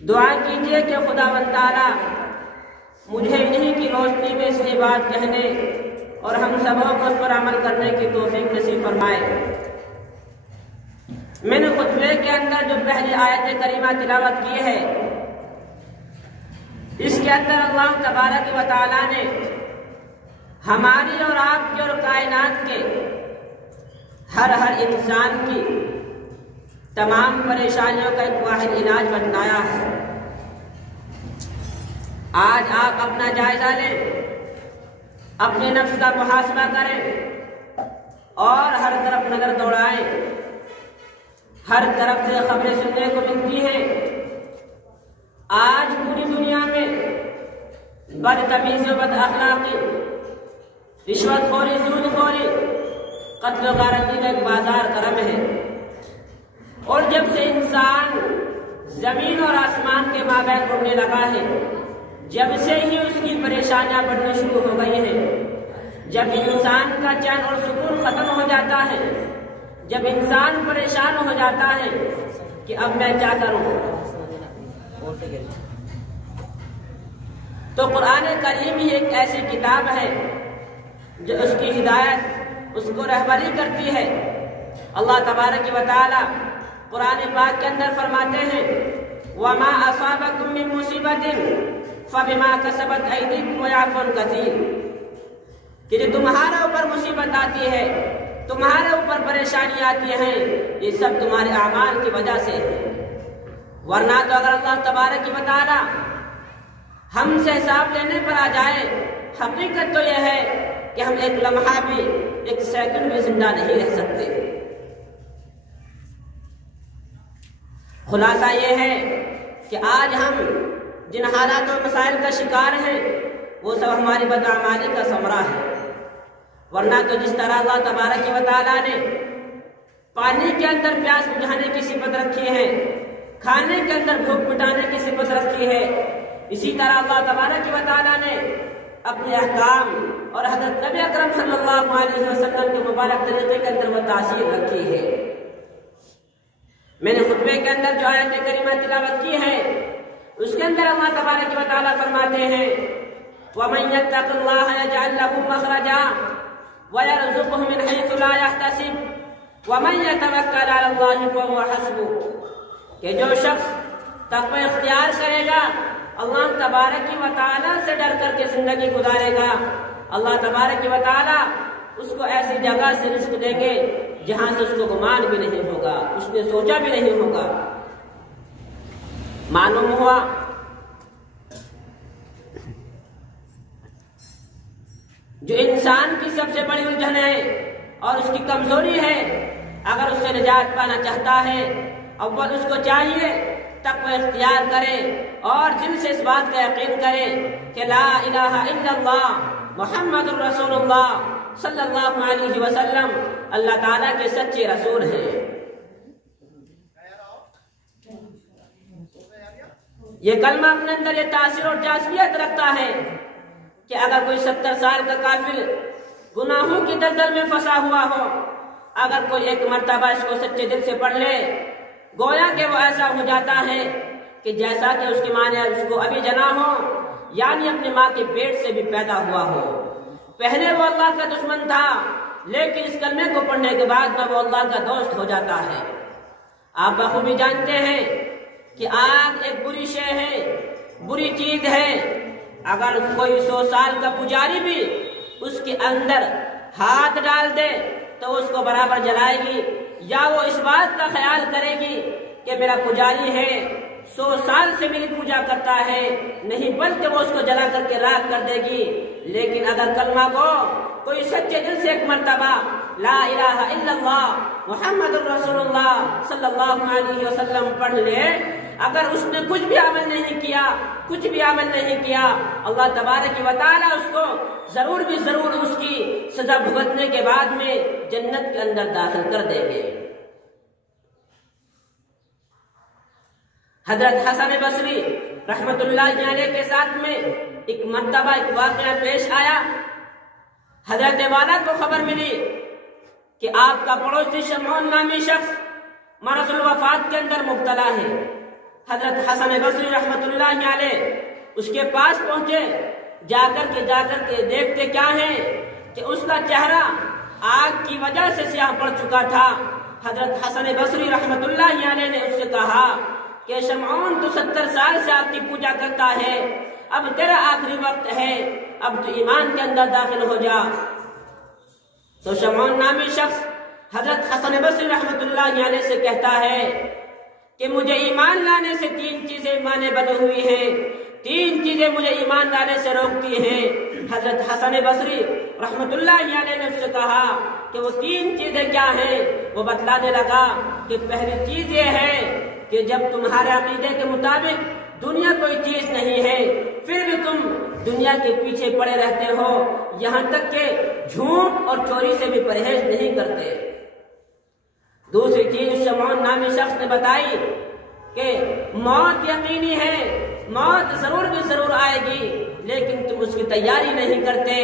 دعا کیجیے کہ خداوند تعالیٰ مجھے انہی کی روشنی میں صحیح بات کہنے اور ہم سبوں کو اس پر عمل کرنے کی توفیق نصیب فرمائے۔ میں نے خطبے کے اندر جو پہلی آیت کریمہ تلاوت کی ہے، اس کے اندر اللہ تبارک و تعالیٰ نے ہماری اور آپ کی اور کائنات کے ہر انسان کی تمام پریشانیوں کا ایک واحد علاج بتلایا ہے۔ آج آپ اپنا جائزہ لیں، اپنے نفس کا محاسبہ کریں اور ہر طرف نظر دوڑائیں۔ ہر طرف سے خبریں سننے کو ملتی ہیں۔ آج پوری دنیا میں بدتمیزی و بد اخلاقی، رشوت خوری، سود خوری، قتل و غارتی کا ایک بازار گرم ہے، اور جب سے انسان زمین اور آسمان کے مابین اڑنے لگا ہے، جب سے ہی اس کی پریشانیاں بڑھنی شروع ہو گئی ہیں۔ جب انسان کا چین اور سکون ختم ہو جاتا ہے، جب انسان پریشان ہو جاتا ہے کہ اب میں کیا کروں، تو قرآن کریم ہی ایک ایسی کتاب ہے جو اس کی ہدایت، اس کو رہبری کرتی ہے۔ اللہ تبارک و تعالی قرآن پاک کے اندر فرماتے ہیں وَمَا أَصَابَكُم مِّن مُّصِيبَةٍ فَبِمَا كَسَبَتْ أَيْدِيكُمْ وَيَعْفُو عَن كَثِيرٍ، کہ جو تمہارے اوپر مصیبت آتی ہے، تمہارے اوپر پریشانی آتی ہے، یہ سب تمہارے اعمال کی وجہ سے ہے۔ ورنہ تو اگر اللہ تبارک و تعالی ہم سے حساب لینے پر آ جائے، حقیقت تو یہ ہے کہ ہم ایک لمحہ بھی، ایک سیکنڈ بھی زندہ نہیں رہ سکتے۔ خلاصہ یہ ہے کہ آج ہم جن حالات و مسائل کا شکار ہیں، وہ سب ہماری بدعمالی کا ثمرہ ہے۔ ورنہ تو جس طرح اللہ تبارک و تعالیٰ نے پانی کے اندر پیاس بجھانے کی صفت رکھی ہے، کھانے کے اندر بھوک مٹانے کی صفت رکھی ہے، اسی طرح اللہ تبارک و تعالیٰ نے اپنے احکام اور حضرت نبی اکرم صلی اللہ علیہ وسلم کے مبارک طریقے کے اندر وہ تاثیر رکھی ہے۔ میں نے خطبے کے اندر جو آیت کریمہ تلاوت کی ہے، اس کے اندر اللہ تبارک و تعالیٰ فرماتے ہیں وَمَن يَتَّقِ اللَّهَ يَجْعَل لَّهُ مَخْرَجًا وَيَرْزُقْهُ مِنْ حَيْثُ لَا يَحْتَسِبُ وَمَن يَتَوَكَّلْ عَلَى اللَّهِ فَهُوَ حَسْبُهُ، کہ جو شخص تقوی اختیار کرے گا، اللہ تبارک و تعالیٰ سے ڈر کر کے زندگی گزارے گا، اللہ تبارک و تعالیٰ اس کو ایسی جگہ سے رزق دیں گے جہاں سے اس کو گمان بھی نہیں ہوگا، اس نے سوچا بھی نہیں ہوگا۔ معلوم ہوا جو انسان کی سب سے بڑی الجھن ہے اور اس کی کمزوری ہے، اگر اس سے نجات پانا چاہتا ہے، اول اس کو چاہیے تقوی اختیار کرے اور دل سے اس بات کا یقین کرے کہ لا الہ الا اللہ محمد الرسول اللہ صلی اللہ علیہ وسلم اللہ تعالیٰ کے سچے رسول ہیں۔ یہ کلمہ اپنے اندر یہ تاثیر اور جاذبیت رکھتا ہے کہ اگر کوئی 70 سال کا کافر گناہوں کی دلدل میں پھنسا ہوا ہو، اگر کوئی ایک مرتبہ اس کو سچے دل سے پڑھ لے، گویا کہ وہ ایسا ہو جاتا ہے کہ جیسا کہ اس کی ماں نے اس کو ابھی جنا ہو، یعنی اپنی ماں کے پیٹ سے بھی پیدا ہوا ہو۔ پہلے وہ اللہ کا دشمن تھا، لیکن اس کلمے کو پڑھنے کے بعد میں وہ اللہ کا دوست ہو جاتا ہے۔ آپ بخوبی جانتے ہیں کہ آگ ایک بری شے ہے، بری چیز ہے۔ اگر کوئی 100 سال کا پجاری بھی اس کے اندر ہاتھ ڈال دے تو اس کو برابر جلائے گی، یا وہ اس بات کا خیال کرے گی کہ میرا پجاری ہے، 100 سال سے میری پوجا کرتا ہے، نہیں بلکہ وہ اس کو جلا کر کے راکھ کر دے گی۔ لیکن اگر کلمہ کو کوئی سچے دل سے ایک مرتبہ لا الہ الا اللہ محمد الرسول اللہ صلی اللہ علیہ وسلم پڑھ لے، اگر اس نے کچھ بھی عمل نہیں کیا، کچھ بھی عمل نہیں کیا، اللہ تبارک و تعالیٰ اس کو ضرور بھی ضرور اس کی سزا بھگتنے کے بعد میں جنت کے اندر داخل کر دیں گے۔ حضرت حسن بصری رحمت اللہ علیہ کے ساتھ میں ایک مرتبہ ایک واقعہ پیش آیا۔ حضرت والا کو خبر ملی کہ آپ کا پڑوسی شمعون نامی شخص مرض الوفات کے اندر مبتلا ہے۔ حضرت حسن بصری رحمت اللہ علیہ اس کے پاس پہنچے، جا کر کے دیکھتے کیا ہے کہ اس کا چہرہ آگ کی وجہ سے سیاہ پڑ چکا تھا۔ حضرت حسن بصری رحمت اللہ علیہ نے اس سے کہا کہ شمعون تو 70 سال سے آگ کی پوجا کرتا ہے، اب تیرا آخری وقت ہے، اب تو ایمان کے اندر داخل ہو جا۔ تو شمعون نامی شخص حضرت حسن بصری رحمت اللہ علیہ سے کہتا ہے کہ مجھے ایمان لانے سے 3 چیزیں مانے بنے ہوئی ہیں، 3 چیزیں مجھے ایمان لانے سے روکتی ہیں۔ حضرت حسن بصری رحمت اللہ علیہ نے اس سے کہا کہ وہ 3 چیزیں کیا ہیں؟ وہ بتلانے لگا کہ پہلی چیز یہ ہے کہ جب تمہارے عقیدے کے مطابق دنیا کوئی چیز نہیں ہے، پھر بھی تم دنیا کے پیچھے پڑے رہتے ہو، یہاں تک کہ جھوٹ اور چوری سے بھی پرہیز نہیں کرتے۔ دوسری چیز شمعون نامی شخص نے بتائی کہ موت یقینی ہے، موت ضرور بھی ضرور آئے گی، لیکن تم اس کی تیاری نہیں کرتے۔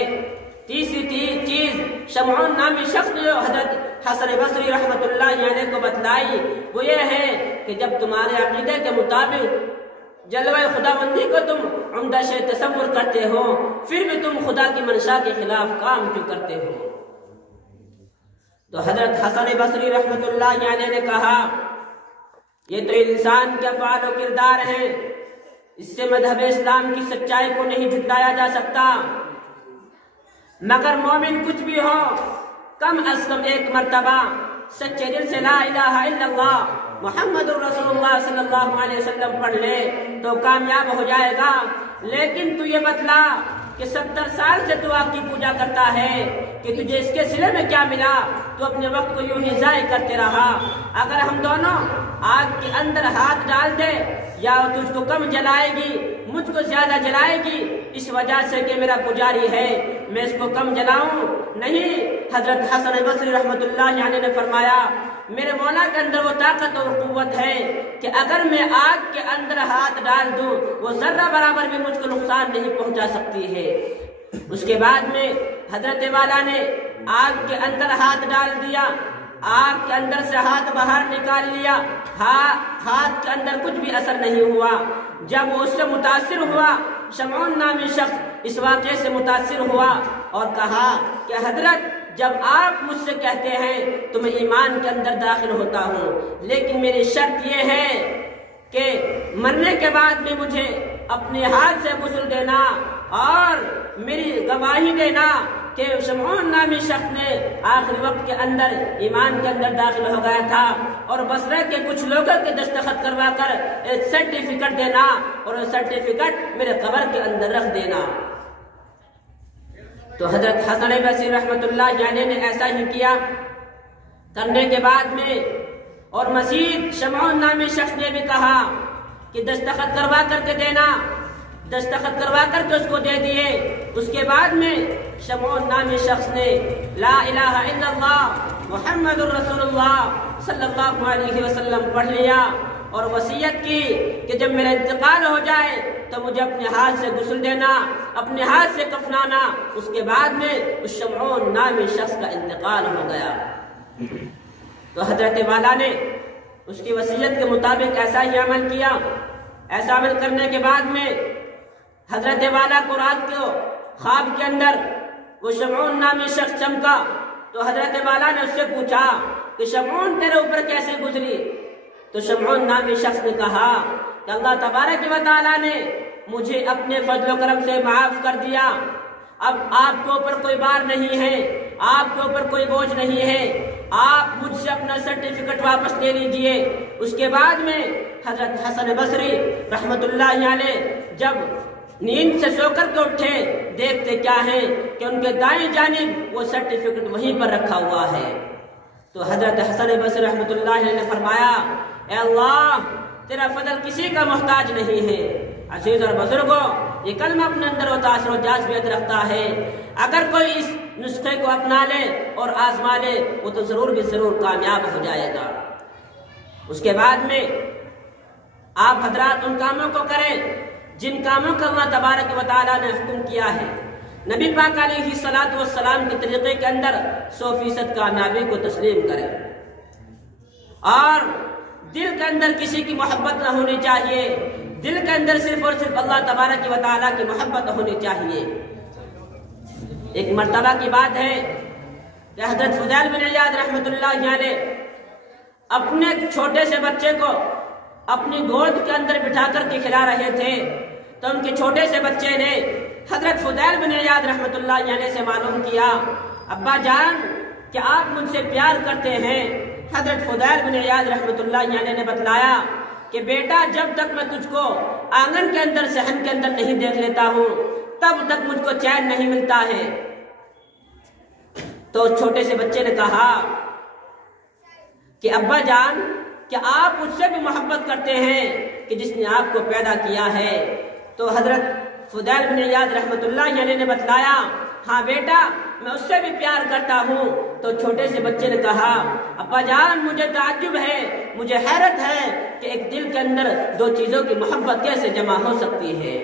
تیسری چیز شمعون نامی شخص نے حضرت حسن بصری رحمت اللہ علیہ کو بتلائی وہ یہ ہے کہ جب تمہارے عقیدے کے مطابق جلوہ خداوندی کو تم عمدہ شے تصور کرتے ہو، پھر بھی تم خدا کی منشا کے خلاف کام کیوں کرتے ہو؟ تو حضرت حسن بصری رحمت اللہ علیہ نے کہا یہ تو انسان کے افعال و کردار ہیں، اس سے مذہب اسلام کی سچائی کو نہیں جھٹلایا جا سکتا، مگر مومن کچھ بھی ہو کم از کم ایک مرتبہ سچے دل سے لا الہ الا اللہ محمد رسول اللہ صلی اللہ علیہ وسلم پڑھ لے تو کامیاب ہو جائے گا۔ لیکن تو یہ بتلا کہ 70 سال سے تو آگ کی پوجا کرتا ہے کہ تجھے اس کے صلے میں کیا ملا؟ تو اپنے وقت کو یوں ہی ضائع کرتے رہا۔ اگر ہم دونوں آگ کے اندر ہاتھ ڈال دے، یا تجھ کو کم جلائے گی مجھ کو زیادہ جلائے گی، اس وجہ سے کہ میرا پجاری ہے میں اس کو کم جلاؤں؟ نہیں، حضرت حسن بصری رحمت اللہ علیہ نے فرمایا میرے مولا کے اندر وہ طاقت اور قوت ہے کہ اگر میں آگ کے اندر ہاتھ ڈال دوں وہ ذرہ برابر بھی مجھ کو نقصان نہیں پہنچا سکتی ہے۔ اس کے بعد میں حضرت والا نے آگ کے اندر ہاتھ ڈال دیا، آگ کے اندر سے ہاتھ باہر نکال لیا، ہاتھ کے اندر کچھ بھی اثر نہیں ہوا۔ جب وہ اس سے متاثر ہوا، شمعون نامی شخص اس واقعے سے متاثر ہوا اور کہا کہ حضرت جب آپ مجھ سے کہتے ہیں تو میں ایمان کے اندر داخل ہوتا ہوں، لیکن میری شرط یہ ہے کہ مرنے کے بعد بھی مجھے اپنے ہاتھ سے غسل دینا اور میری گواہی دینا کہ شمعون نامی شخص نے آخری وقت کے اندر ایمان کے اندر داخل ہو گیا تھا، اور بصرہ کے کچھ لوگوں کے دستخط کروا کر ایک سرٹیفکیٹ دینا اور وہ سرٹیفکیٹ میرے قبر کے اندر رکھ دینا۔ تو حضرت حسن بصری رحمت اللہ علیہ نے ایسا ہی کیا۔ کرنے کے بعد میں اور مزید شمعون نامی شخص نے بھی کہا کہ دستخط کروا کر کے دینا، دستخط کروا کر کے اس کو دے دیے۔ اس کے بعد میں شمعون نامی شخص نے لا الہ الا اللہ محمد رسول اللہ صلی اللہ علیہ وسلم پڑھ لیا اور وصیت کی کہ جب میرا انتقال ہو جائے تو مجھے اپنے ہاتھ سے غسل دینا، اپنے ہاتھ سے کفنانا۔ اس کے بعد میں اس شمعون نامی شخص کا انتقال ہو گیا۔ تو حضرت والا نے اس کی وصیت کے مطابق ایسا ہی عمل کیا۔ ایسا عمل کرنے کے بعد میں حضرت والا کو رات کو خواب کے اندر وہ شمعون نامی شخص چمکا۔ تو حضرت والا نے اس سے پوچھا کہ شمعون تیرے اوپر کیسے گزری؟ تو شمعون نامی شخص نے کہا کہ اللہ تبارک و تعالیٰ نے مجھے اپنے فضل و کرم سے معاف کر دیا، اب آپ کے اوپر کوئی بار نہیں ہے، آپ کے اوپر کوئی بوجھ نہیں ہے، آپ مجھ سے اپنا سرٹیفکیٹ واپس لے لیجئے۔ اس کے بعد میں حضرت حسن بصری رحمت اللہ علیہ جب نیند سے سو کر کے اٹھے، دیکھتے کیا ہے کہ ان کے دائیں جانب وہ سرٹیفکیٹ وہیں پر رکھا ہوا ہے۔ تو حضرت حسن بصری رحمت اللہ علیہ نے فرمایا اے اللہ تیرا فضل کسی کا محتاج نہیں ہے۔ عزیز اور بزرگوں، یہ کلمہ اپنے اندر وہ تاثر و جاذبیت رکھتا ہے۔ اگر کوئی اس نسخے کو اپنا لے اور آزما لے وہ تو ضرور بھی ضرور کامیاب ہو جائے گا۔ اس کے بعد میں آپ حضرات ان کاموں کو کریں جن کاموں کا اللہ تبارک و تعالیٰ نے حکم کیا ہے۔ نبی پاک علیہ الصلوۃ والسلام کے طریقے کے اندر 100% کامیابی کو تسلیم کریں، اور دل کے اندر کسی کی محبت نہ ہونی چاہیے، دل کے اندر صرف اور صرف اللہ تبارک و تعالیٰ کی محبت ہونی چاہیے۔ ایک مرتبہ کی بات ہے کہ حضرت فضیل بن عیاض رحمۃ اللہ علیہ اپنے چھوٹے سے بچے کو اپنی گود کے اندر بٹھا کر کے کھلا رہے تھے، تو ان کے چھوٹے سے بچے نے حضرت فضیل بن عیاض رحمۃ اللہ علیہ سے معلوم کیا، ابا جان کیا آپ مجھ سے پیار کرتے ہیں؟ حضرت فضیل بن عیاض رحمۃ اللہ علیہ نے بتلایا کہ بیٹا جب تک میں تجھ کو آنگن کے اندر صحن کے اندر نہیں دیکھ لیتا ہوں تب تک مجھ کو چین نہیں ملتا ہے۔ تو چھوٹے سے بچے نے کہا کہ ابا جان کیا آپ مجھ سے بھی محبت کرتے ہیں کہ جس نے آپ کو پیدا کیا ہے؟ تو حضرت فضیل بن عیاض رحمۃ اللہ علیہ نے بتلایا ہاں بیٹا میں اس سے بھی پیار کرتا ہوں۔ تو چھوٹے سے بچے نے کہا ابا جان مجھے تعجب ہے، مجھے حیرت ہے کہ ایک دل کے اندر دو چیزوں کی محبت کیسے جمع ہو سکتی ہے۔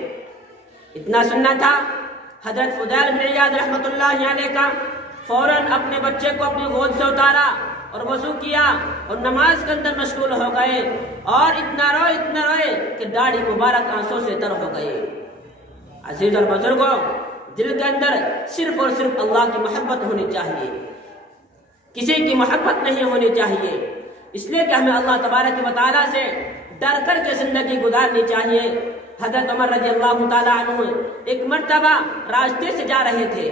اتنا سننا تھا، حضرت فضیل بن عیاض رحمۃ اللہ علیہ کا فوراً اپنے بچے کو اپنی گود سے اتارا اور وضو کیا اور نماز کے اندر مشغول ہو گئے، اور اتنا روئے کہ داڑھی مبارک آنسوں سے تر ہو گئی۔ عزیز اور بزرگوں، دل کے اندر صرف اور صرف اللہ کی محبت ہونی چاہیے، کسی کی محبت نہیں ہونی چاہیے، اس لیے کہ ہمیں اللہ تبارک و تعالیٰ سے ڈر کر کے زندگی گزارنی چاہیے۔ حضرت عمر رضی اللہ تعالیٰ عنہ ایک مرتبہ راستے سے جا رہے تھے،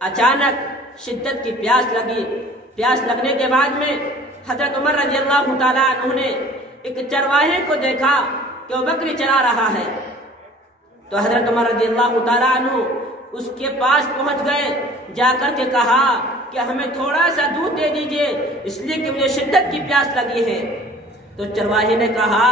اچانک شدت کی پیاس لگی، پیاس لگنے کے بعد میں حضرت عمر رضی اللہ تعالیٰ عنہ نے ایک چرواہے کو دیکھا کہ وہ بکری چرا رہا ہے، تو حضرت عمر رضی اللہ تعالیٰ عنہ اس کے پاس پہنچ گئے، جا کر کے کہا کہ ہمیں تھوڑا سا دودھ دے دیجئے اس لیے کہ مجھے شدت کی پیاس لگی ہے۔ تو چرواہے نے کہا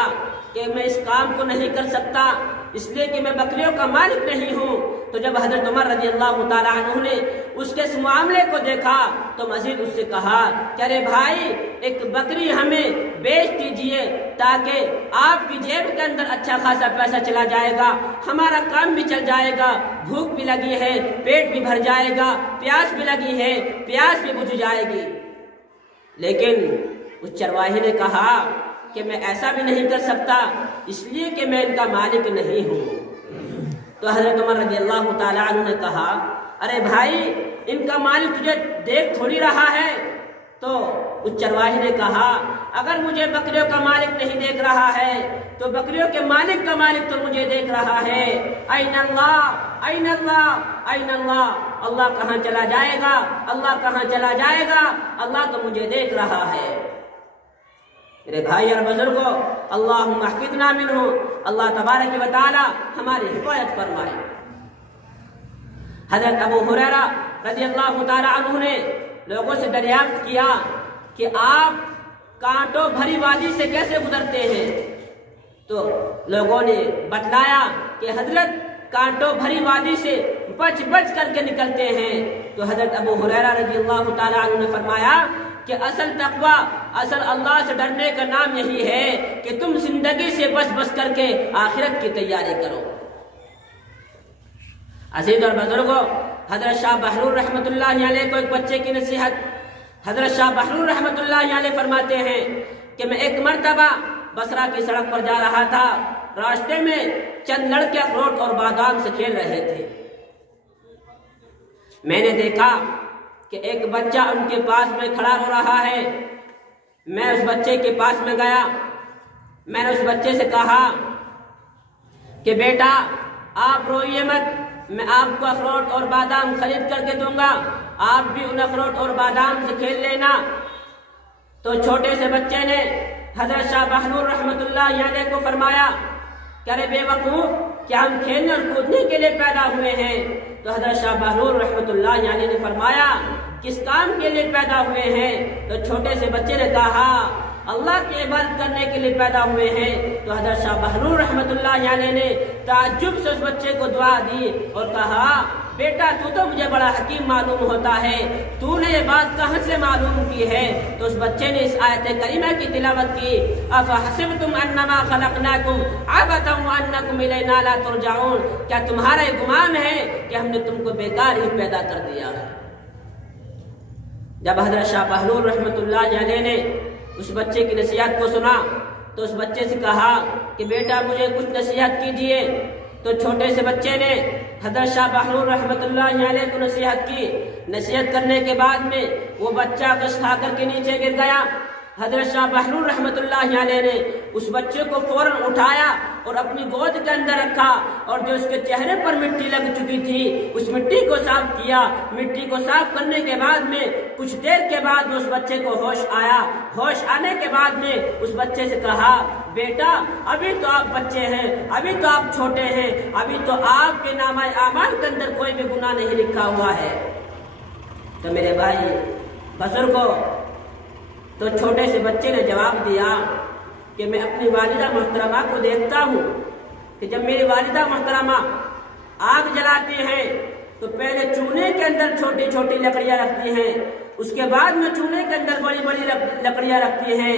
کہ میں اس کام کو نہیں کر سکتا اس لیے کہ میں بکریوں کا مالک نہیں ہوں۔ تو جب حضرت عمر رضی اللہ تعالیٰ عنہ نے اس کے اس معاملے کو دیکھا تو مزید اس سے کہا کہ ارے بھائی ایک بکری ہمیں بیچ دیجئے تاکہ آپ کی جیب کے اندر اچھا خاصا پیسہ چلا جائے گا، ہمارا کام بھی چل جائے گا، بھوک بھی لگی ہے پیٹ بھی بھر جائے گا، پیاس بھی لگی ہے پیاس بھی بجھ جائے گی۔ لیکن اس چرواہے نے کہا کہ میں ایسا بھی نہیں کر سکتا اس لیے کہ میں ان کا مالک نہیں ہوں۔ تو حضرت عمر رضی اللہ تعالیٰ عنہ نے کہا ارے بھائی ان کا مالک تجھے دیکھ تھوڑی رہا ہے۔ تو اس چرواہے نے کہا اگر مجھے بکریوں کا مالک نہیں دیکھ رہا ہے تو بکریوں کے مالک کا مالک تو مجھے دیکھ رہا ہے۔ این اللہ این اللہ این اللہ، اللہ کہاں چلا جائے گا، اللہ کہاں چلا جائے گا، اللہ تو مجھے دیکھ رہا ہے۔ میرے بھائی اور بزرگوں، اللہم احفظنا منہ، اللہ تبارک و تعالی ہماری حفاظت فرمائے۔ حضرت ابو ہریرہ رضی اللہ تعالی عنہ نے لوگوں سے دریافت کیا کہ آپ کانٹوں بھری وادی سے کیسے گزرتے ہیں؟ تو لوگوں نے بتلایا کہ حضرت کانٹوں بھری وادی سے بچ بچ کر کے نکلتے ہیں۔ تو حضرت ابو ہریرہ رضی اللہ تعالی عنہ نے فرمایا کہ اصل تقوی، اصل اللہ سے ڈرنے کا نام یہی ہے کہ تم زندگی سے بچ بچ کر کے آخرت کی تیاری کرو۔ عزیز اور بزرگوں، حضرت شاہ بہلول رحمۃ اللہ علیہ کو ایک بچے کی نصیحت، حضرت شاہ بہلول رحمۃ اللہ علیہ فرماتے ہیں کہ میں ایک مرتبہ بصرہ کی سڑک پر جا رہا تھا، راستے میں چند لڑکے اخروٹ اور بادام سے کھیل رہے تھے۔ میں نے دیکھا کہ ایک بچہ ان کے پاس میں کھڑا ہو رہا ہے۔ میں اس بچے کے پاس میں گیا، میں نے اس بچے سے کہا کہ بیٹا آپ روئیے مت، میں آپ کو اخروٹ اور بادام خرید کر کے دوں گا، آپ بھی ان اخروٹ اور بادام سے کھیل لینا۔ تو چھوٹے سے بچے نے حضرت شاہ بہلول رحمۃ اللہ علیہ کو فرمایا کہ ارے بے وقوف، کیا ہم کھیلنے اور کودنے کے لیے پیدا ہوئے ہیں؟ تو حضرت شاہ بہلول رحمۃ اللہ علیہ نے فرمایا کس کام کے لیے پیدا ہوئے ہیں؟ تو چھوٹے سے بچے نے کہا اللہ کی عبادت کرنے کے لیے پیدا ہوئے ہیں۔ تو حضرت شاہ بہلول رحمۃ اللہ علیہ نے تعجب سے اس بچے کو دعا دی اور کہا بیٹا تو مجھے بڑا حکیم معلوم ہوتا ہے، تو نے یہ بات کہاں سے معلوم کی ہے؟ تو اس بچے نے اس آیت کریمہ کی تلاوت کی، افحسبتم انما خلقناکم عبثا وانکم الینا لا ترجعون، کیا تمہارا یہ گمان ہے کہ ہم نے تم کو بیکار ہی پیدا کر دیا ہے؟ جب حضرت شاہ بہلول رحمۃ اللہ علیہ نے اس بچے کی نصیحت کو سنا تو اس بچے سے کہا کہ بیٹا مجھے کچھ نصیحت کیجئے۔ تو چھوٹے سے بچے نے حضرت شاہ بہلول رحمۃ اللہ علیہ کو نصیحت کی۔ نصیحت کرنے کے بعد میں وہ بچہ کش کھا کر کے نیچے گر گیا۔ حضرت شاہ بہلول رحمۃ اللہ علیہ نے اس بچے کو فوراً اٹھایا اور اپنی گود کے اندر رکھا، اور جو اس کے چہرے پر مٹی لگ چکی تھی اس مٹی کو صاف کیا۔ مٹی کو صاف کرنے کے بعد میں کچھ دیر کے بعد اس بچے کو ہوش آیا۔ ہوش آنے کے بعد میں اس بچے سے کہا بیٹا ابھی تو آپ بچے ہیں، ابھی تو آپ چھوٹے ہیں، ابھی تو آپ کے نامہ اعمال کے اندر کوئی بھی گناہ نہیں لکھا ہوا ہے۔ تو میرے بھائی بزرگوں، تو چھوٹے سے بچے نے جواب دیا کہ میں اپنی والدہ محترمہ کو دیکھتا ہوں کہ جب میری والدہ محترمہ آگ جلاتی ہیں تو پہلے چولہے کے اندر چھوٹی چھوٹی لکڑیاں رکھتی ہیں، اس کے بعد میں چولہے کے اندر بڑی بڑی لکڑیاں رکھتی ہیں۔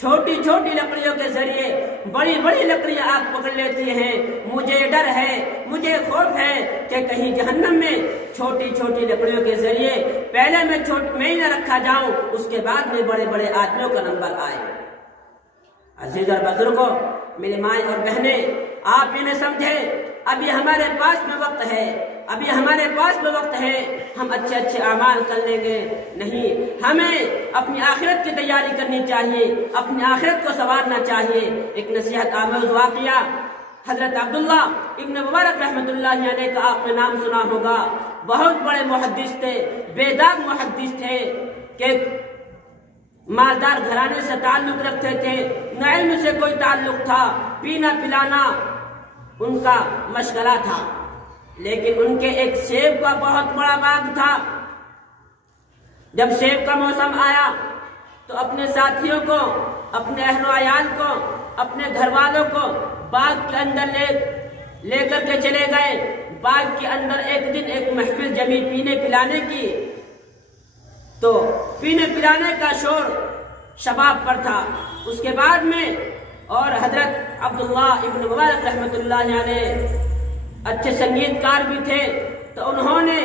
چھوٹی چھوٹی لکڑیوں کے ذریعے بڑی بڑی لکڑیاں آگ پکڑ لیتی ہیں۔ مجھے ڈر ہے، مجھے خوف ہے کہ کہیں جہنم میں چھوٹی چھوٹی لکڑیوں کے ذریعے پہلے میں ہی نہ رکھا جاؤں، اس کے بعد میں بڑے بڑے آدمیوں کا نمبر آئے۔ عزیز اور بزرگوں، میری مائیں اور بہنیں، آپ انہیں سمجھے ابھی ہمارے پاس میں وقت ہے، ابھی ہمارے پاس میں وقت ہے، ہم اچھے اچھے اعمال کر لیں گے نہیں، ہمیں اپنی آخرت کی تیاری کرنی چاہیے، اپنی آخرت کو سنوارنا چاہیے۔ ایک نصیحت آمیز واقعہ، حضرت عبداللہ ابن مبارک رحمۃ اللہ علیہ کا آپ نے نام سنا ہوگا۔ بہت بڑے محدث تھے، بے داغ محدث تھے کہ مالدار گھرانے سے تعلق رکھتے تھے، نہ علم سے کوئی تعلق تھا، پینا پلانا ان کا مشغلہ تھا، لیکن ان کے ایک سیب کا بہت بڑا باغ تھا۔ جب سیب کا موسم آیا تو اپنے ساتھیوں کو، اپنے اہل و عیال کو، اپنے گھر والوں کو باغ کے اندر لے کر کے چلے گئے۔ باغ کے اندر ایک دن ایک محفل جمی پینے پلانے کی، تو پینے پلانے کا شور شباب پر تھا۔ اس کے بعد میں اور حضرت عبداللہ ابن مبارک رحمۃ اللہ علیہ اچھے سنگیت کار بھی تھے، تو انہوں نے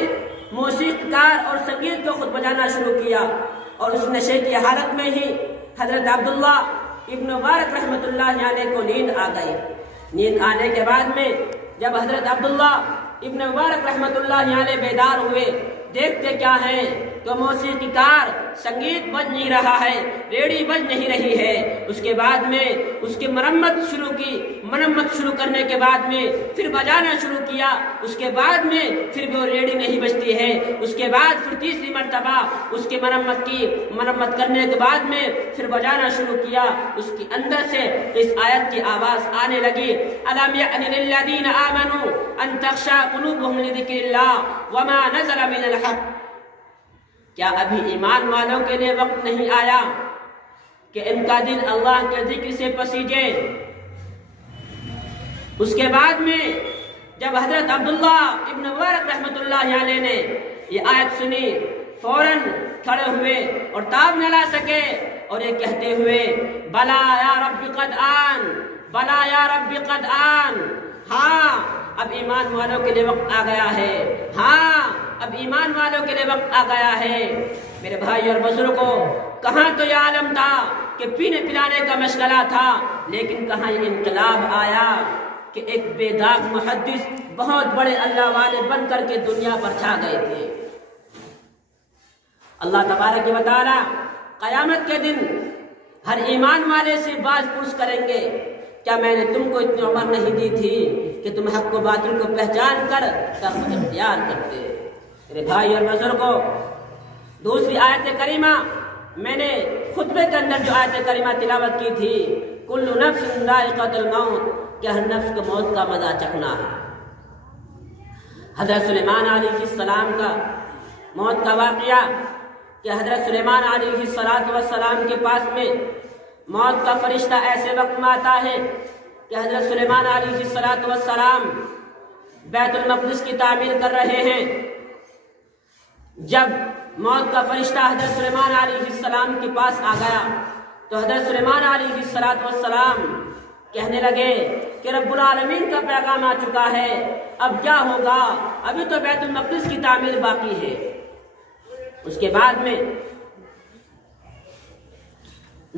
موسیقی کار اور سنگیت کو خود بجانا شروع کیا، اور اس نشے کی حالت میں ہی حضرت عبداللہ ابن مبارک رحمۃ اللہ علیہ کو نیند آ گئی۔ نیند آنے کے بعد میں جب حضرت عبداللہ ابن مبارک رحمۃ اللہ علیہ بیدار ہوئے، دیکھتے کیا ہے تو موسیقی کار سنگیت بج نہیں رہا ہے، ریڑھی بج نہیں رہی ہے۔ اس کے بعد میں اس کی مرمت شروع کرنے کے بعد میں پھر بجانا شروع کیا۔ اس کے بعد میں پھر بھی وہ ریڑھی نہیں بجتی ہے۔ اس کے بعد پھر تیسری مرتبہ اس کی مرمت کرنے کے بعد میں پھر بجانا شروع کیا۔ اس کے اندر سے اس آیت کی آواز آنے لگی، أَلَمْ يَأْنِ لِلَّذِينَ آمَنُوا أَن تَخْشَعَ قُلُوبُهُمْ لِذِكْرِ اللَّهِ وَمَا نَزَلَ مِنَ الْحَقِّ۔ کیا ابھی ایمان والوں کے لیے وقت نہیں آیا کہ ان کا دل اللہ کے ذکر سے پسیجے؟ اس کے بعد میں جب حضرت عبداللہ ابن مبارک رحمۃ اللہ علیہ نے یہ آیت سنی، فوراً کھڑے ہوئے اور تاب نہ لا سکے، اور یہ کہتے ہوئے بلا یا رب قد آن، بلا یا رب قد آن، ہاں اب ایمان والوں کے لیے وقت آ گیا ہے، ہاں اب ایمان والوں کے لیے وقت آ گیا ہے۔ میرے بھائی اور بزرگوں، کہاں تو یہ عالم تھا کہ پینے پلانے کا مشغلہ تھا، لیکن کہاں یہ انقلاب آیا کہ ایک بے داغ محدث بہت بڑے اللہ والے بن کر کے دنیا پر چھا گئے تھے۔ اللہ تبارک و تعالی قیامت کے دن ہر ایمان والے سے باز پوچھ کریں گے، کیا میں نے تم کو اتنی عمر نہیں دی تھی کہ تم حق و باطل کو پہچان کر تخت اختیار کرتے؟ میرے بھائی اور بزرگوں، دوسری آیت کریمہ میں نے خطبے کے اندر جو آیت کریمہ تلاوت کی تھی، کل نفس ذائقۃ الموت، کہ ہر نفس کو موت کا مزہ چکھنا ہے۔ حضرت سلیمان علیہ السلام کا موت کا واقعہ کہ حضرت سلیمان علیہ السلام کے پاس میں موت کا فرشتہ ایسے وقت میں آتا ہے کہ حضرت سلیمان علیہ السلام بیت المقدس کی تعمیر کر رہے ہیں۔ جب موت کا فرشتہ حضرت سلیمان علیہ السلام کے پاس آ گیا تو حضرت سلیمان علیہ السلام کہنے لگے کہ رب العالمین کا پیغام آ چکا ہے، اب کیا ہوگا؟ ابھی تو بیت المقدس کی تعمیر باقی ہے۔ اس کے بعد میں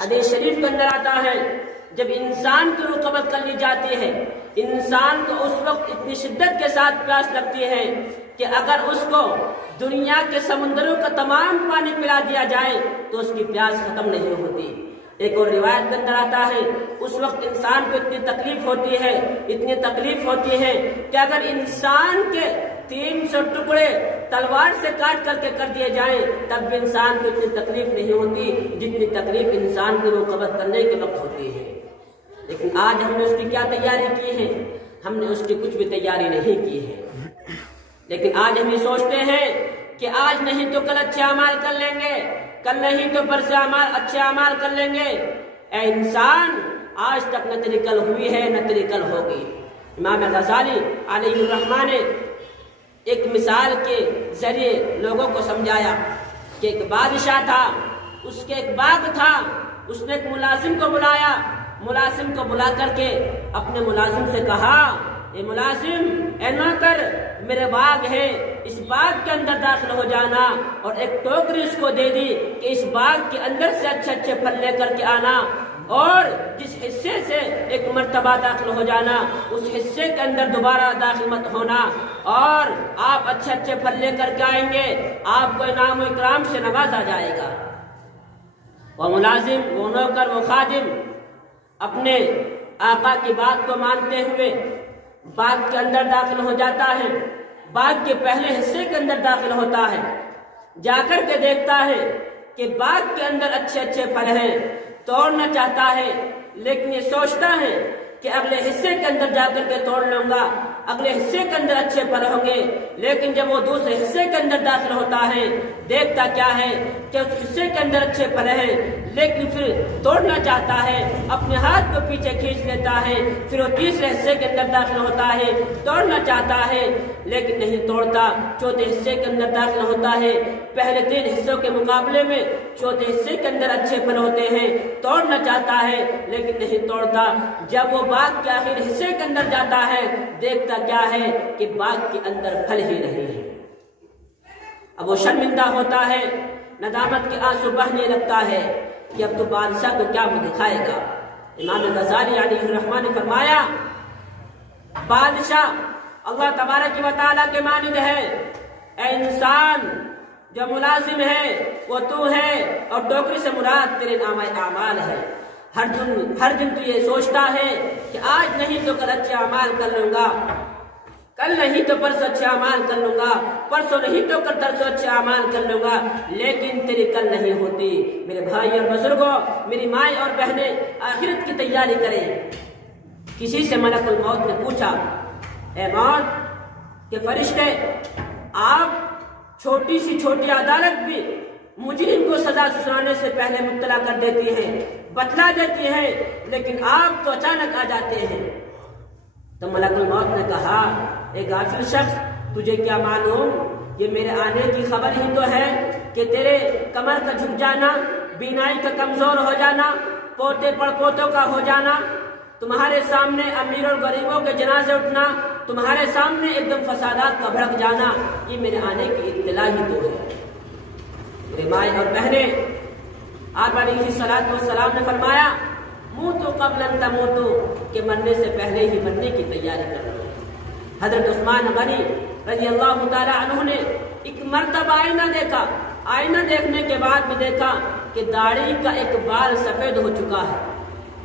حدیث شریف کے اندر آتا ہے جب انسان کی روح قبض کر لی جاتی ہے، انسان کو اس وقت اتنی شدت کے ساتھ پیاس لگتی ہے کہ اگر اس کو دنیا کے سمندروں کا تمام پانی پلا دیا جائے تو اس کی پیاس ختم نہیں ہوتی۔ ایک اور روایت کے اندر آتا ہے اس وقت انسان کو اتنی تکلیف ہوتی ہے کہ اگر انسان کے 300 ٹکڑے تلوار سے کاٹ کر کے کر دیے جائیں تب بھی انسان کو اتنی تکلیف نہیں ہوتی جتنی تکلیف انسان کی روح قبض کرنے کے وقت ہوتی ہے۔ لیکن آج ہم نے اس کی کیا تیاری کی ہے؟ ہم نے اس کی کچھ بھی تیاری نہیں کی ہے۔ لیکن آج ہم یہ سوچتے ہیں کہ آج نہیں تو کل اچھے اعمال کر لیں گے، کل نہیں تو پرسوں اچھے اعمال کر لیں گے۔ اے انسان، آج تک نہ تیری کل ہوئی ہے نہ تیری کل ہوگی۔ امام غزالی علیہ الرحمہ نے ایک مثال کے ذریعے لوگوں کو سمجھایا کہ ایک بادشاہ تھا، اس کے ایک باغ تھا، اس نے ایک ملازم کو بلایا، ملازم کو بلا کر کے اپنے ملازم سے کہا، اے ملازم، اے نوکر، میرے باغ ہے، اس باغ کے اندر داخل ہو جانا اور ایک ٹوکری اس کو دے دی کہ اس باغ کے اندر سے اچھے اچھے پھل لے کر کے آنا اور جس حصے سے ایک مرتبہ داخل ہو جانا اس حصے کے اندر دوبارہ داخل مت ہونا، اور آپ اچھے اچھے پھل لے کر کے آئیں گے، آپ کو انعام و اکرام سے نوازا جائے گا۔ وہ ملازم، وہ نوکر، وہ خادم اپنے آقا کی بات کو مانتے ہوئے باغ کے اندر داخل ہو جاتا ہے، باغ کے پہلے حصے کے اندر داخل ہوتا ہے، جا کر کے دیکھتا ہے کہ باغ کے اندر اچھے اچھے پھل ہیں، توڑنا چاہتا ہے لیکن یہ سوچتا ہے کہ اگلے حصے کے اندر جا کر کے توڑ لوں گا، اگلے حصے کے اندر اچھے پھل ہوں گے۔ لیکن جب وہ دوسرے حصے کے اندر داخل ہوتا ہے دیکھتا کیا ہے کہ اس حصے کے اندر اچھے پھل ہیں، لیکن پھر توڑنا چاہتا ہے، اپنے ہاتھ کو پیچھے کھینچ لیتا ہے۔ پھر وہ تیسرے حصے کے اندر داخل ہوتا ہے، توڑنا چاہتا ہے لیکن نہیں توڑتا۔ چوتھے حصے کے اندر داخل ہوتا ہے، پہلے 3 حصوں کے مقابلے میں چوتھے حصے کے اندر اچھے پھل ہوتے ہیں، توڑنا چاہتا ہے لیکن نہیں توڑتا۔ جب وہ باغ کے آخر حصے کے اندر جاتا ہے دیکھتا کیا ہے کہ باغ کے اندر پھل ہی نہیں ہے۔ اب وہ شرمندہ ہوتا ہے، ندامت کے آنسو بہنے لگتا ہے کہ اب تو بادشاہ کو کیا وہ دکھائے گا۔ امام غزالی علیہ الرحمہ نے فرمایا، بادشاہ اللہ تبارک و تعالیٰ کے مانند ہے، اے انسان جو ملازم ہے وہ تو ہے اور ٹوکری سے مراد تیرے نامہ اعمال ہے۔ ہر دن تو یہ سوچتا ہے کہ آج نہیں تو کل اچھے اعمال کر لوں گا، کل نہیں تو پرسوں اچھے اعمال کر لوں گا، پرسوں نہیں تو کل ترسوں اچھے اعمال کر لوں گا، لیکن تیری کل نہیں ہوتی۔ میرے بھائی اور بزرگوں، میری مائیں اور بہنیں، آخرت کی تیاری کریں۔ کسی سے ملک الموت نے پوچھا، اے موت کے فرشتے، آپ چھوٹی سی چھوٹی عدالت بھی مجرم کو سزا سنانے سے پہلے مطلع کر دیتی ہے، بتلا دیتی ہے، لیکن آپ تو اچانک آ جاتے ہیں۔ تو ملک الموت نے کہا، اے غافل شخص، تجھے کیا معلوم، یہ میرے آنے کی خبر ہی تو ہے کہ تیرے کمر کا جھک جانا، بینائی کا کمزور ہو جانا، پوتے پڑ پوتوں کا ہو جانا، تمہارے سامنے امیر اور غریبوں کے جنازے اٹھنا، تمہارے سامنے ایک دم فسادات کا بھڑک جانا، یہ میرے آنے کی اطلاع ہی تو ہے۔ میرے مائیں اور بہنیں، آپ علیہ الصلوۃ والسلام نے فرمایا، موتو قبل ان تموتو، کہ مرنے سے پہلے ہی مرنے کی تیاری کر لو۔ حضرت عثمان غنی رضی اللہ تعالی عنہ نے ایک مرتبہ آئینہ دیکھا، آئینہ دیکھنے کے بعد میں دیکھا کہ داڑھی کا ایک بال سفید ہو چکا ہے۔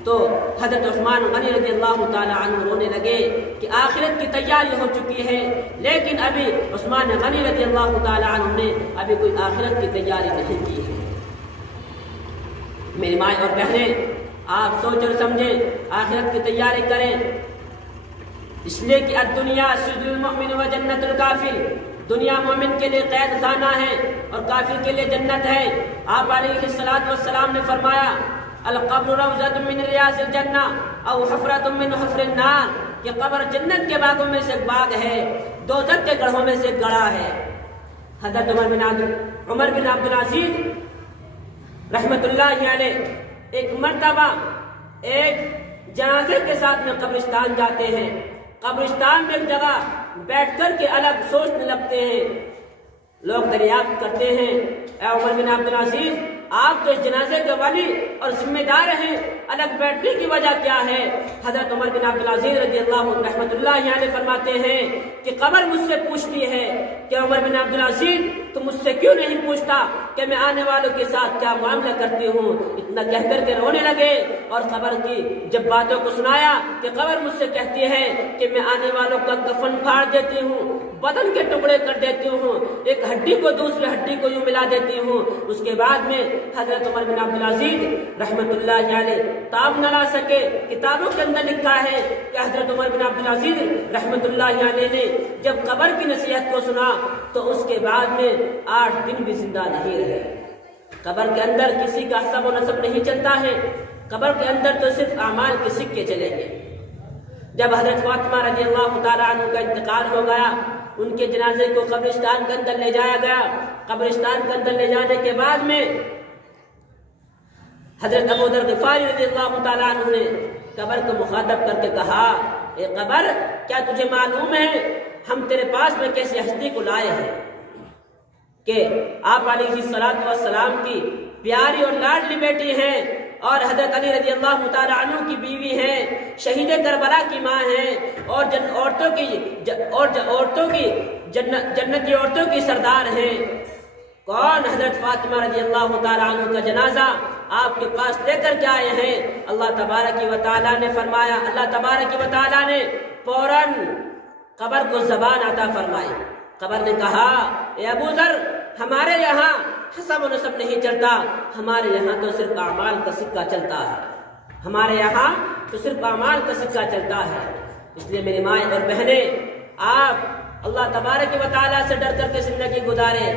تو حضرت عثمان غنی رضی اللہ تعالی عنہ رونے لگے کہ آخرت کی تیاری ہو چکی ہے، لیکن ابھی عثمان غنی رضی اللہ تعالی عنہ نے ابھی کوئی آخرت کی تیاری نہیں کی ہے۔ میری مائیں اور بہنیں، آپ سوچ اور سمجھیں، آخرت کی تیاری کریں، اس لیے کہ الدنیا سجن المؤمن و جنت الکافر، دنیا مومن کے لیے قید خانہ ہے اور کافر کے لیے جنت ہے۔ آپ علیہ الصلوۃ والسلام نے فرمایا، القبر روضۃ من ریاض الجنہ او حفرۃ من حفر النار، کہ قبر جنت کے باغوں میں سے ایک باغ ہے، دوزخ کے گڑھوں میں سے ایک گڑھا ہے۔ حضرت عمر بن عبد العزیز رحمت اللہ علیہ ایک مرتبہ ایک جنازے کے ساتھ میں قبرستان جاتے ہیں، قبرستان میں ایک جگہ بیٹھ کر کے الگ سوچنے لگتے ہیں۔ لوگ دریافت کرتے ہیں، اے عمر بن عبد العزیز، آپ تو اس جنازے کے والی اور ذمہ دار ہیں، الگ بیٹھنے کی وجہ کیا ہے؟ حضرت عمر بن عبدالعزیز رضی اللہ رحمۃ اللہ علیہ فرماتے ہیں کہ قبر مجھ سے پوچھتی ہے کہ عمر بن عبدالعزیز تم مجھ سے کیوں نہیں پوچھتا کہ میں آنے والوں کے ساتھ کیا معاملہ کرتی ہوں؟ اتنا کہہ کر کے رونے لگے، اور قبر کی جب باتوں کو سنایا کہ قبر مجھ سے کہتی ہے کہ میں آنے والوں کا کفن پھاڑ دیتی ہوں، بدن کے ٹکڑے کر دیتی ہوں، ایک ہڈی کو دوسرے ہڈی کو یوں ملا دیتی ہوں۔ اس کے بعد میں حضرت عمر بن عبدالعزیز رحمۃ اللہ علیہ تاب نہ لا سکے۔ کتابوں کے اندر لکھا ہے کہ حضرت عمر بن عبدالعزیز رحمۃ اللہ علیہ نے جب قبر کی نصیحت کو سنا تو اس کے بعد میں 8 دن بھی زندہ نہیں رہے۔ قبر کے اندر کسی کا حساب و نسب نہیں چلتا ہے، قبر کے اندر تو صرف اعمال کے سکے چلیں گے۔ جب حضرت فاطمہ رضی اللہ تعالیٰ عنہ کا انتقال ہو گیا، ان کے جنازے کو قبرستان کے اندر لے جایا گیا۔ قبرستان کے اندر لے جانے کے بعد میں حضرت ابو ذر غفاری رضی اللہ تعالیٰ عنہ نے قبر کو مخاطب کر کے کہا، اے قبر، کیا تجھے معلوم ہے ہم تیرے پاس میں کیسی ہستی کو لائے ہیں کہ آپ علیہ الصلوۃ والسلام کی پیاری اور لاڈلی بیٹی ہیں، اور حضرت علی رضی اللہ تعالیٰ عنہ کی بیوی ہیں، شہید کربلا کی ماں ہیں، اور جنتی عورتوں کی سردار ہیں۔ کون؟ حضرت فاطمہ رضی اللہ تعالیٰ عنہ کا جنازہ آپ کے پاس لے کر کے آئے ہیں۔ اللہ تبارک و تعالیٰ نے فرمایا، اللہ تبارک و تعالیٰ نے فوراً قبر کو زبان عطا فرمائی۔ قبر نے کہا، اے ابو ذر، ہمارے یہاں حسب و نسب نہیں چلتا، ہمارے یہاں تو صرف اعمال کا سکہ چلتا ہے، ہمارے یہاں تو صرف اعمال کا سکہ چلتا ہے۔ اس لیے میری مائیں اور بہنیں، آپ اللہ تبارک و تعالیٰ سے ڈر کر کے زندگی گزاریں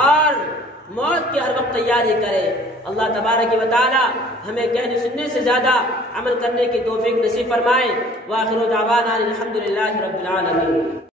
اور موت کی ہر وقت تیاری کریں۔ اللہ تبارک و تعالیٰ ہمیں کہنے سننے سے زیادہ عمل کرنے کی توفیق نصیب فرمائے۔ وآخر دعوانا الحمدللہ رب العالمین۔